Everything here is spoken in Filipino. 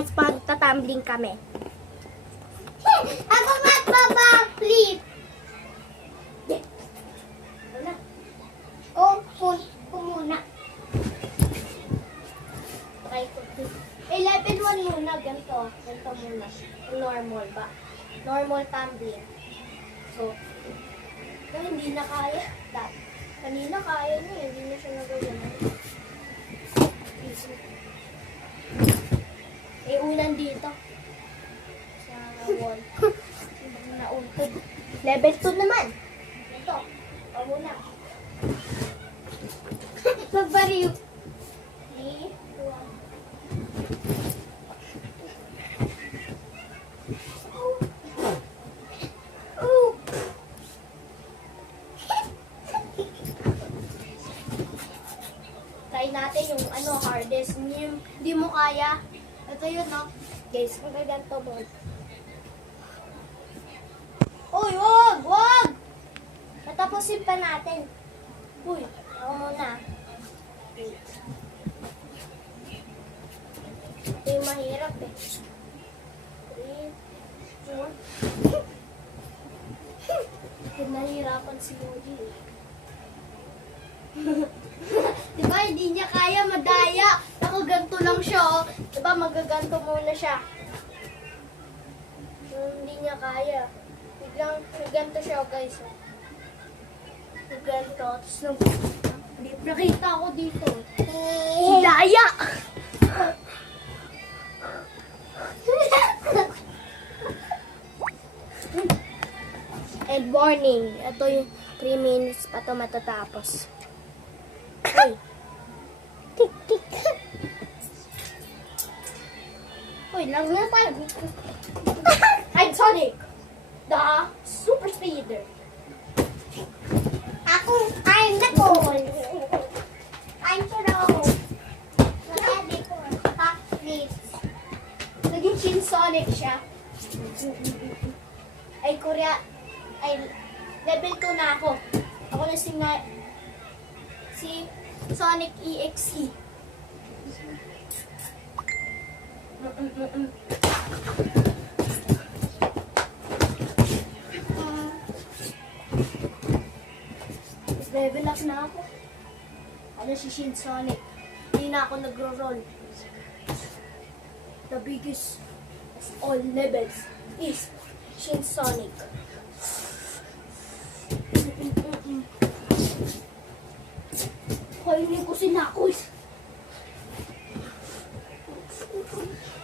guys, magta-tumbling kami. Ako magbabackflip. Wala. Ko muna. Try ko. 11-1 muna, ganito. Ganito muna. Normal ba? Normal tumbling. So, hindi na kaya. Kanina kaya niya, hindi na siya nagawin. Ulan dito. Sa wall. Nauntog. Level 2 naman. Ito. O muna. Magbariw. 3, 2, 1. Ooh. Try natin yung hardest. Hindi mo kaya. Ito yun, no? Guys, magaganto mo. Uy, wag! Wag! Tatapusin pa natin. Uy, ako muna. Wait. Ito yung mahirap eh. 3, 4. Nahihirapan si Yogi eh. Diba, hindi niya kaya madaya. Ako ganito lang siya, oh. Diba, magaganto muna siya. Hindi niya kaya. Biglang, ganito siya, guys. Oh. Ganito. Tapos, nakita ako dito. Daya! And warning, ito yung 3 minutes pa ito matatapos. Uy. Tik, tik. Uy, lang na tayo. I'm Sonic, the super speeder. I'm Nicole. I'm Charo. Ready for backflips. Naging Shin Sonic siya. Ay, level 2 na ako. Ako na si Sonic EXE. Level up na ako. Ano si Shin Sonic? Hindi na ako nagro-roll. The biggest of all levels is Shin Sonic. Kainin ko si Knuckles.